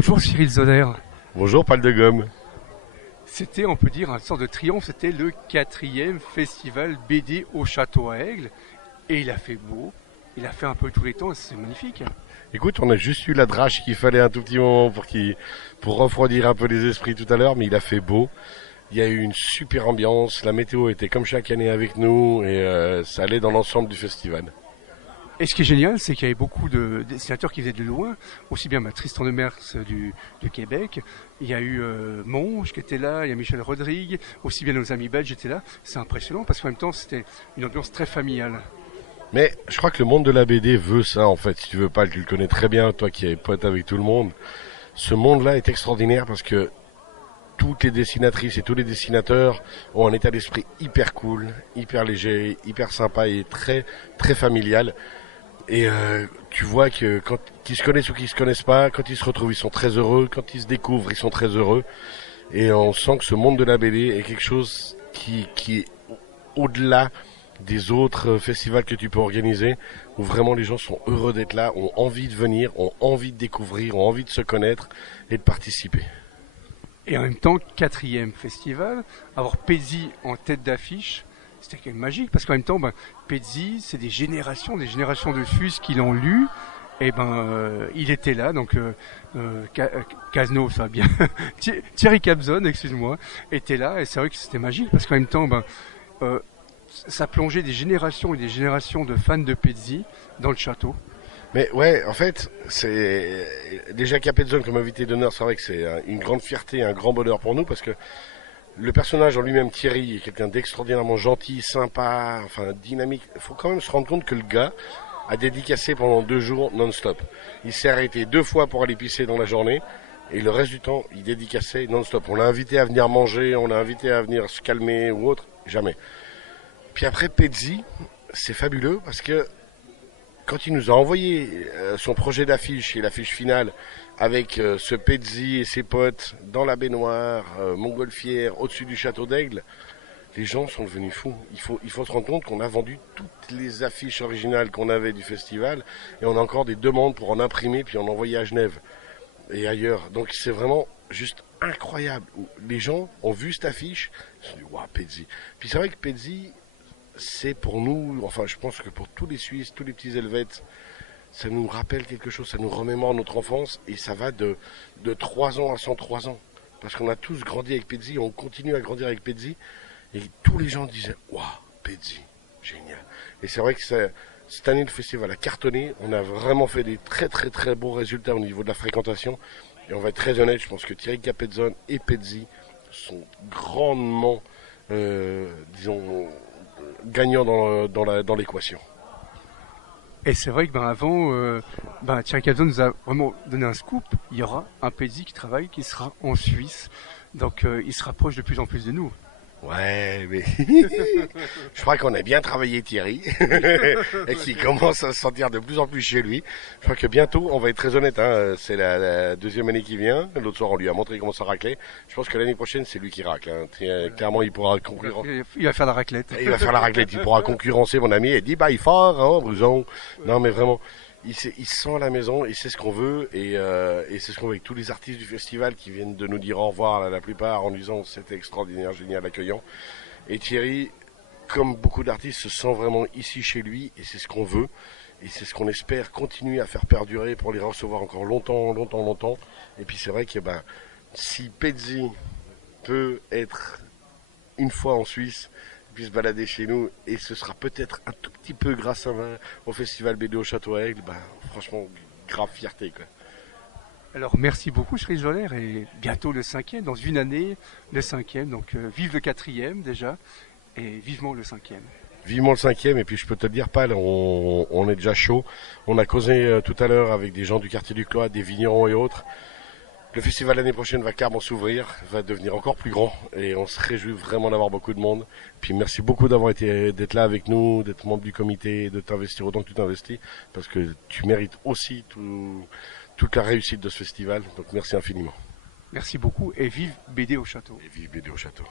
Bonjour Cyril Zoller. Bonjour Paul de Gomme. C'était, on peut dire, un sort de triomphe. C'était le 4e festival BD au Château à Aigle. Et il a fait beau, il a fait un peu tous les temps, c'est magnifique. Écoute, on a juste eu la drache qu'il fallait un tout petit moment pour refroidir un peu les esprits tout à l'heure, mais il a fait beau. Il y a eu une super ambiance, la météo était comme chaque année avec nous et ça allait dans l'ensemble du festival. Et ce qui est génial, c'est qu'il y avait beaucoup de dessinateurs qui venaient de loin, aussi bien Tristan Demers du Québec, il y a eu Monge qui était là, il y a Michel Rodrigue, aussi bien nos amis belges étaient là. C'est impressionnant parce qu'en même temps, c'était une ambiance très familiale. Mais je crois que le monde de la BD veut ça en fait, si tu veux pas, tu le connais très bien, toi qui es pote avec tout le monde. Ce monde-là est extraordinaire parce que toutes les dessinatrices et tous les dessinateurs ont un état d'esprit hyper cool, hyper léger, hyper sympa et très très familial. Et tu vois que quand ils se connaissent ou qu'ils se connaissent pas, quand ils se retrouvent, ils sont très heureux. Quand ils se découvrent, ils sont très heureux. Et on sent que ce monde de la BD est quelque chose qui est au-delà des autres festivals que tu peux organiser, où vraiment les gens sont heureux d'être là, ont envie de venir, ont envie de découvrir, ont envie de se connaître et de participer. Et en même temps, 4e festival, avoir Pezzi en tête d'affiche, c'était quand même magique, parce qu'en même temps, Pezzi, c'est des générations de Suisses qui l'ont lu, et il était là, donc Casno, ça va bien, Thierry Capzone, excuse-moi, était là, et c'est vrai que c'était magique, parce qu'en même temps, ça plongeait des générations et des générations de fans de Pezzi dans le château. Mais ouais, en fait, c'est déjà Capzone comme invité d'honneur, c'est vrai que c'est une grande fierté, un grand bonheur pour nous, parce que le personnage en lui-même, Thierry, est quelqu'un d'extraordinairement gentil, sympa, enfin dynamique. Il faut quand même se rendre compte que le gars a dédicacé pendant 2 jours non-stop. Il s'est arrêté 2 fois pour aller pisser dans la journée, et le reste du temps, il dédicaçait non-stop. On l'a invité à venir manger, on l'a invité à venir se calmer ou autre, jamais. Puis après, Pezzi, c'est fabuleux parce que quand il nous a envoyé son projet d'affiche et l'affiche finale avec ce Pezzi et ses potes dans la baignoire, montgolfière, au-dessus du château d'Aigle, les gens sont devenus fous. Il faut se rendre compte qu'on a vendu toutes les affiches originales qu'on avait du festival et on a encore des demandes pour en imprimer puis en envoyer à Genève et ailleurs. Donc c'est vraiment juste incroyable. Les gens ont vu cette affiche, ils se sont dit « Waouh, Pezzi !» Puis c'est vrai que Pezzi, c'est pour nous, enfin je pense que pour tous les Suisses, tous les petits Helvètes, ça nous rappelle quelque chose, ça nous remémore notre enfance et ça va de 3 ans à 103 ans. Parce qu'on a tous grandi avec Pezzi, on continue à grandir avec Pezzi et tous les gens disaient « Waouh, Pezzi, génial !» Et c'est vrai que cette année le festival a cartonné, on a vraiment fait des très très très beaux résultats au niveau de la fréquentation et on va être très honnête, je pense que Thierry Capzone et Pezzi sont grandement, gagnant dans l'équation. Et c'est vrai que avant, Thierry Capzone nous a vraiment donné un scoop. Il y aura un Pezzi qui sera en Suisse. Donc il se rapproche de plus en plus de nous. Ouais, mais je crois qu'on a bien travaillé Thierry et qu'il commence à se sentir de plus en plus chez lui. Je crois que bientôt, on va être très honnête, hein, c'est la 2e année qui vient. L'autre soir, on lui a montré comment ça raclait. Je pense que l'année prochaine, c'est lui qui racle. Hein. Clairement, il pourra concurrencer. Il va faire la raclette. Il va faire la raclette. Il pourra concurrencer mon ami. Il dit, il fort, hein, Bruson. Non, mais vraiment. Il se sent à la maison, il sait ce qu'on veut et c'est ce qu'on veut avec tous les artistes du festival qui viennent de nous dire au revoir, la plupart en disant c'était extraordinaire, génial, accueillant. Et Thierry, comme beaucoup d'artistes, se sent vraiment ici chez lui et c'est ce qu'on veut et c'est ce qu'on espère continuer à faire perdurer pour les recevoir encore longtemps. Et puis c'est vrai que si Pezzi peut être une fois en Suisse, puis se balader chez nous et ce sera peut-être un tout petit peu grâce au festival BD au Château à Aigle, franchement grave fierté quoi. Alors merci beaucoup Cyril Zoller et bientôt le 5e, dans une année le 5e, donc vive le 4e déjà et vivement le 5e. Vivement le 5e et puis je peux te le dire Pal, on est déjà chaud, on a causé tout à l'heure avec des gens du quartier du Cloître, des vignerons et autres. Le festival l'année prochaine va clairement s'ouvrir, va devenir encore plus grand et on se réjouit vraiment d'avoir beaucoup de monde. Puis merci beaucoup d'être là avec nous, d'être membre du comité, de t'investir autant que tu t'investis parce que tu mérites aussi toute la réussite de ce festival. Donc merci infiniment. Merci beaucoup et vive BD au Château. Et vive BD au Château.